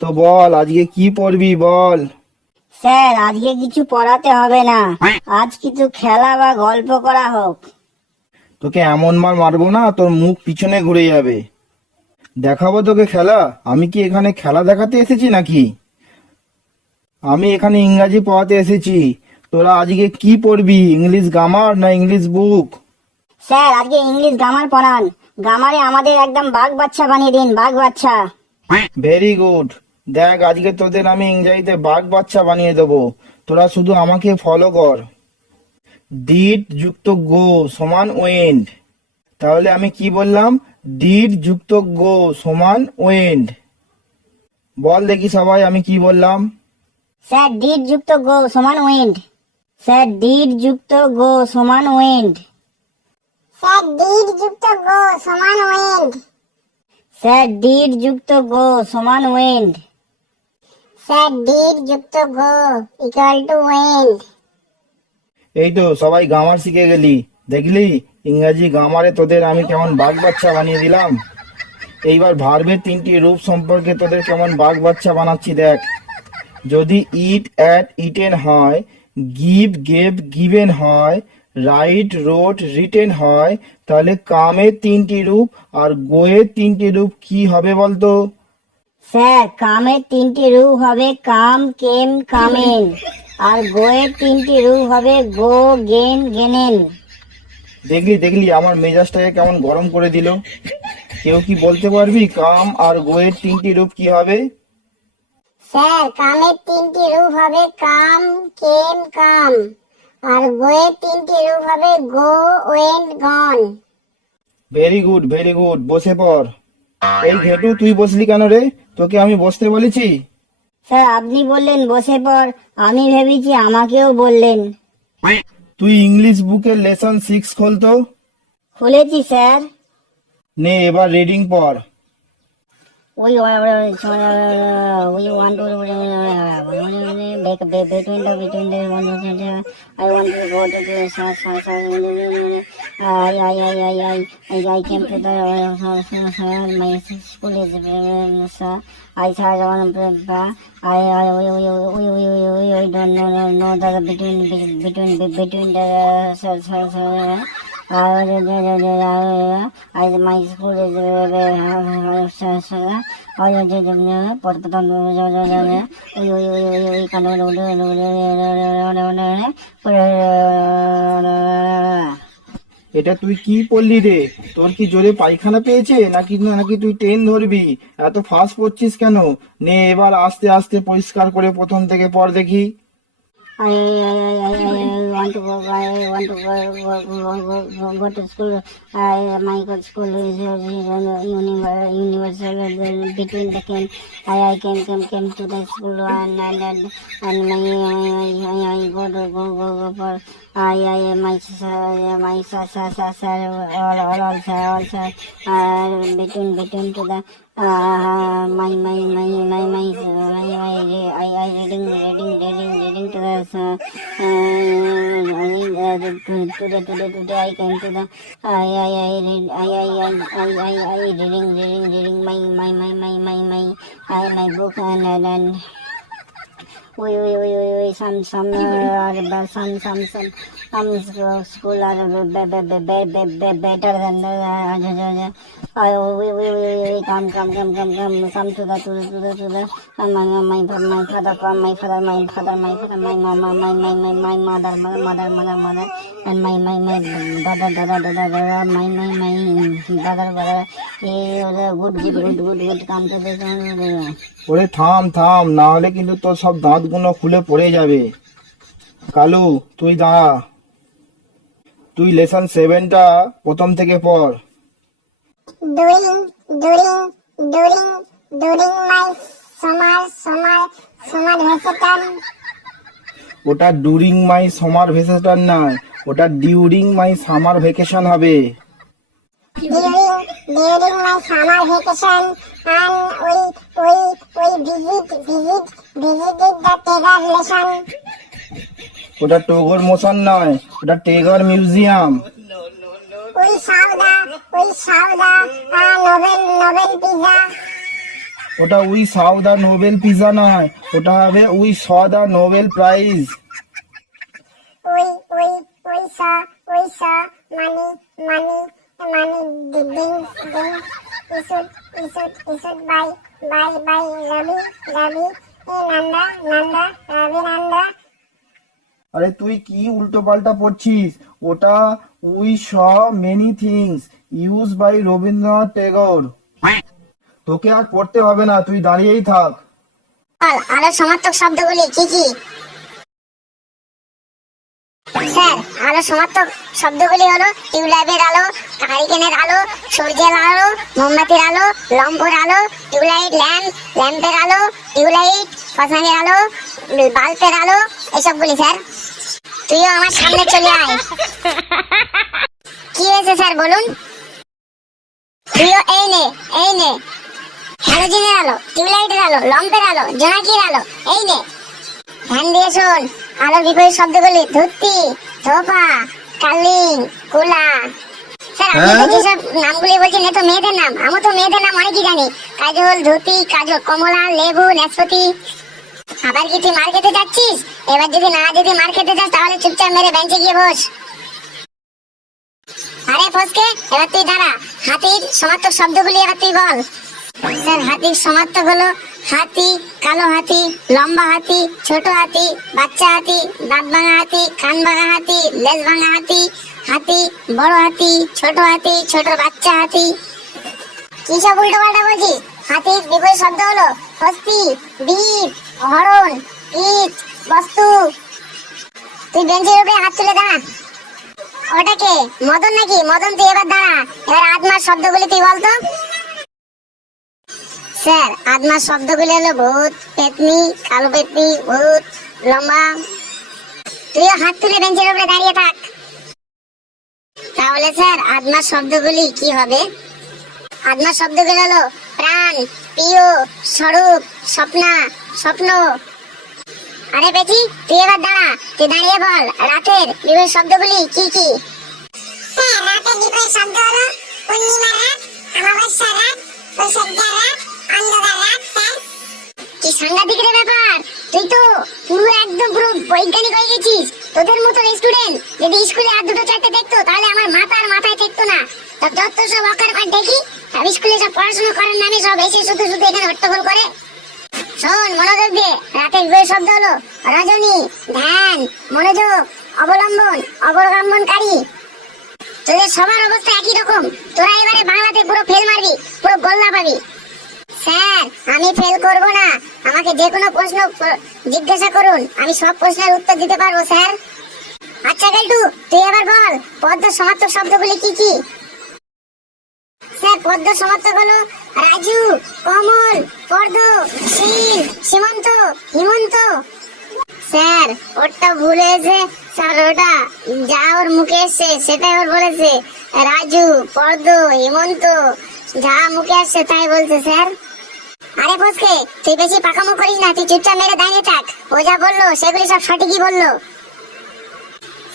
তো বল আজকে কি পড়বি বল। স্যার আজকে কিছু পড়াতে হবে না, আজ কিছু খেলা বা গল্প করা হোক। তোকে এমন মার মারবো না তোর মুখ পিছনে ঘুরে যাবে। দেখাবো তোকে খেলা। আমি কি এখানে খেলা দেখাতে এসেছি নাকি? আমি এখানে ইংরাজি পড়াতে এসেছি। তোরা আজকে কি পড়বি, ইংলিশ গ্রামার না ইংলিশ বুক? স্যার আজকে ইংলিশ গ্রামার পড়ান, গ্রামারে আমাদের একদম বাঘ বাচ্চা বানিয়ে দিন, বাঘ বাচ্চা। Very good. দেখ আজকে তোদের আমি ইংরেজিতে বাঘ বাচ্চা বানিয়ে দেবো। তোরা শুধু আমাকে ফলো কর। ডিড যুক্ত গো সমান ওয়েন্ড। তাহলে আমি কি বললাম? ডিড যুক্ত গো সমান ওয়েন্ড। বল দেখি সবাই আমি কি বললাম। স্যার ডিড যুক্ত গো সমান ওয়েন্ড। স্যার ডিড যুক্ত গো সমান ওয়েন্ড। স্যার ডিড যুক্ত গো সমান ওয়েন্ড। স্যার ডিড যুক্ত গো সমান ওয়েন্ড। স্যার ডিড যুক্ত গো ইকুয়াল টু ওয়েন্ড। এই তো সবাই গ্রামার শিখে গেলি। দেখলি ইংরাজি গ্রামারে তোদের আমি কেমন বাঘ বাচ্চা বানিয়ে দিলাম। এইবার ভার্বের তিনটি রূপ সম্পর্কে তোদের কেমন বাঘ বাচ্চা বানাচ্ছি দেখ। যদি ইট অ্যাট ইটেন হয়, গিভ গেভ গিভেন হয়, রাইট রোট রিটেন হয়, তাহলে কামের তিনটি রূপ আর গোয়ের তিনটি রূপ কি হবে বলতো? স্যার কামের তিনটি রূপ হবে কাম কেম কামেন, আর গোয়ের তিনটি রূপ হবে গো গেন গেনেন। দেখলি দেখলি আমার মেজাজটাকে কেমন গরম করে দিল। কেউ কি বলতে পারবি কাম আর গোয়ের তিনটি রূপ কি হবে? স্যার কামের তিনটি রূপ হবে কাম কেম কাম, আর গোয়ের তিনটি রূপ হবে গো ওয়েন্ড গন। ভেরি গুড ভেরি গুড, বসে পড়। এই ঘেটু তুই বসলি কেন রে? তোকে আমি বসতে বলেছি? স্যার আপনি বললেন বসে পড়, আমি ভেবেছি আমাকেও বললেন। তুই ইংলিশ বুকের লেসন 6 খোল তো। খুলেছি স্যার। নে এবার রিডিং পড়। We want to between the one I want to go to the I came to the my school is I saw one I don't know the between the my school is এটা তুই কি পড়লি রে? তোর কি জোরে পায়খানা পেয়েছে নাকি নাকি তুই ট্রেন ধরবি? এত ফাস্ট পড়ছিস কেন? নে এবার আস্তে আস্তে পরিষ্কার করে প্রথম থেকে পড় দেখি। I want to go. I want to go to school. My school is universal between the I came to the school and I go for my sir all between to the my I reading to the today I came to the I reading my book and some school are better than the come to the my father my mama my mother and my brother my brother good come to the ওরে থাম থাম, না হলে কিন্তু তোর সব দাঁতগুলো খুলে পড়ে যাবে। কালু তুই দাঁড়া। তুই লেসন 7টা প্রথম থেকে পড়। during my summer vacation. ওটা ডুরিং মাই সামার ভেকেশন না, ওটা ডিউরিং মাই সামার ভেকেশন হবে। During my summer vacation and we visited the Tiger lesson. ওটা টোগর মোশন নয়, ওটা Tagore museum. We saw the Nobel pizza. ওটা we saw the Nobel pizza নয়, ওটা হবে we saw the Nobel prize. We saw money dings issued by Rabi Nanda Rabi Nanda. আরে তুই কি উল্টো পাল্টা পড়ছিস? ওটা we saw many things use by Rabindranath Tagore. তোকে আর পড়তে হবে না, তুই দাঁড়িয়েই থাক। আরো সমার্থক শব্দগুলি কি কি? স্যার আলো সমার্থক শব্দগুলি হলো টিউবলাইটের আলো, হারিকেনের আলো, সূর্যের আলো, মোমবাতির আলো, লম্বর আলো, টিউবলাইট ল্যাম্পের আলো, টিউবলাইট ফসানের আলো, বাল্বের আলো, এসবগুলি স্যার। তুইও আমার সামনে চলে আয়। কি হয়েছে স্যার বলুন? তুইও এই নে হ্যালোজেনের আলো, টিউবলাইটের আলো, লম্পের আলো, জোনাকির আলো, এই নে। ধ্যান দিয়ে শোন, আলোর বিপরীত শব্দগুলি ধুতি, ধোপা, কালিং, কুলা। স্যার আপনি তো যেসব নামগুলি বলছেন এ তো মেয়েদের নাম, আমি তো মেয়েদের নাম অনেকই জানি। কাজল, ধুতি, কাজল, কমলা, লেবু, নাশপাতি। আবার কি তুই মার খেতে যাচ্ছিস? এবার যদি মার খেতে যাস তাহলে চুপচাপ মেরে বেঞ্চে গিয়ে বস। আরে ফসকে, এবার তুই দাঁড়া। হাতির সমার্থক শব্দগুলি এবার তুই বল। স্যার হাতির সমার্থক হলো হাতি, কালো হাতি, লম্বা হাতি, ছোট হাতি, বাচ্চা হাতি, দাঁত ভাঙা হাতি, কান ভাঙা হাতি, লেজ ভাঙা হাতি, হাতি, বড় হাতি, ছোট বাচ্চা হাতি। কি সব উল্টো পাল্টা বলছিস? হাতির বিপরীত শব্দ হলো হস্তি, বিপ, হরণ, ইট, বস্তু। তুই বেঞ্চের উপরে হাত তুলে দাঁড়া। ওটাকে মদন নাকি? মদন তুই এবার দাঁড়া। এবার আত্মার শব্দগুলি তুই বলতো। স্যার আত্মার শব্দগুলি হলো ভূত, পেতনি, কালো পেতনি, ভূত, লম্বা। তুইও হাত তুলে বেঞ্চের উপরে দাঁড়িয়ে থাক। তাহলে স্যার আত্মার শব্দগুলি কি হবে? আত্মার শব্দগুলি হলো প্রাণ, প্রিয়, স্বরূপ, স্বপ্না, স্বপ্ন। আরে বেটি তুই এবার দাঁড়া। তুই দাঁড়িয়ে বল রাতের বিপরীত শব্দগুলি কি কি? স্যার রাতের বিপরীত শব্দ হলো পূর্ণিমা রাত, অমাবস্যা রাত, প্রসজ্জা রাত, অন্ধকার রাত। স্যার কি সাংঘাতিক রে ব্যাপার! তুই তো পুরো বৈজ্ঞানিক হয়ে গেছিস। তোদের মতো স্টুডেন্ট যদি স্কুলে আর দুটো চারটে দেখতো তাহলে আমার মাথায় থাকতো না। যত সব অকার দেখি সব স্কুলে সব পড়াশোনা করার নামে সব এসে শুধু এখানে হট্টগোল করে। শোন মনোযোগ দিয়ে, রাতের বিপরীত শব্দ হলো রজনী, ধ্যান, মনোযোগ, অবলম্বনকারী। তোদের সবার অবস্থা একই রকম। তোরা এবারে বাংলাতে পুরো ফেল মারবি, পুরো গোল্লা পাবি। স্যার আমি ফেল করব না, আমাকে যে কোনো প্রশ্ন জিজ্ঞাসা করুন, আমি সব প্রশ্নের উত্তর দিতে পারবো স্যার। আচ্ছা গেলটু তুই এবার বল পদ্ম সমার্থক শব্দগুলি কি কি? স্যার পদ্ম সমার্থক হলো রাজু, কমল, পর্দ, শীল, সীমন্ত, হিমন্ত। স্যার ওটা ভুল হয়েছে স্যার, ওটা যা ওর মুখে এসছে সেটাই ওর বলেছে। রাজু, পর্দ, হিমন্ত যা মুখে আসছে তাই বলছে স্যার। আরে ফসকে তুই বেশি পাকামো করিস না, তুই চুপচাপ মেরে দাঁড়িয়ে থাক। ও যা বললো সেগুলি সব সঠিকই বললো।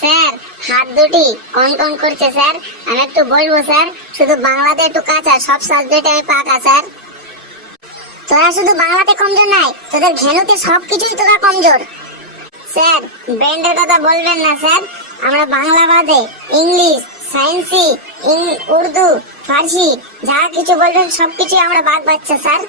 স্যার হাত দুটি কন করছে স্যার, আমি একটু বলবো স্যার। শুধু বাংলাতে একটু কাঁচা, সব সাবজেক্টে আমি পাকা স্যার। তোরা শুধু বাংলাতে কমজোর নাই, তোদের ঘেনুতে সবকিছুই তোরা কমজোর। স্যার ব্রেন্ডের কথা বলবেন না স্যার, আমরা বাংলা বাদে ইংলিশ, সায়েন্সি, উর্দু, ফার্সি যা কিছু বলবেন সবকিছু আমরা বাদ পাচ্ছি স্যার।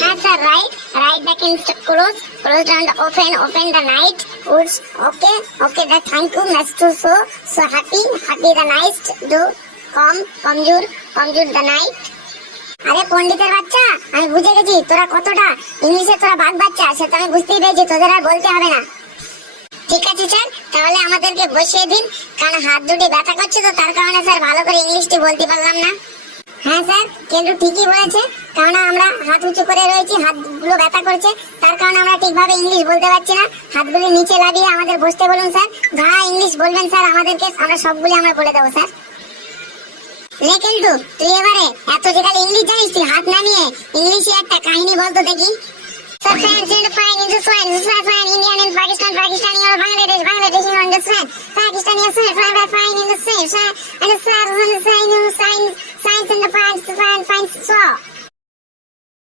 হ্যাঁ sir right the kings close and open the night woods. Okay the thank you nice to so happy the night do কমজোর দ্য নাইট। আরে পণ্ডিতের বাচ্চা আমি বুঝে গেছি তোরা কতটা ইংলিশে তোরা বাদ বাচ্চা, সেটা আমি বুঝতেই পেরেছি, তোদের আর বলতে হবে না। ঠিক আছে স্যার, তাহলে আমাদেরকে বসিয়ে দিন, কারণ হাত দুটি ব্যথা করছে তো তার কারণে স্যার ভালো করে ইংলিশটি বলতে পারলাম না। হ্যাঁ স্যার কিন্তু ঠিকই বলেছে, কারণ আমরা হাত উঁচু করে রয়েছি, হাতগুলো ব্যথা করছে তার কারণে আমরা ঠিকভাবে ইংলিশ বলতে পারছি না। হাতগুলো নিচে লাগিয়ে আমাদের বসতে বলুন স্যার, যা ইংলিশ বলবেন স্যার আমাদেরকে আমরা সবগুলি আমরা বলে দেবো স্যার। লেকেলটু তুই এবারে এত যেখানে ইংলিশ জানিস তুই হাত নামিয়ে ইংলিশে একটা কাহিনী বলতো দেখি। Sir, fans in the fine in the swine, fine Indian and Pakistani or Bangladesh you understand? Pakistani or fine in the same, and the stars on the sign, signs in the fine, so.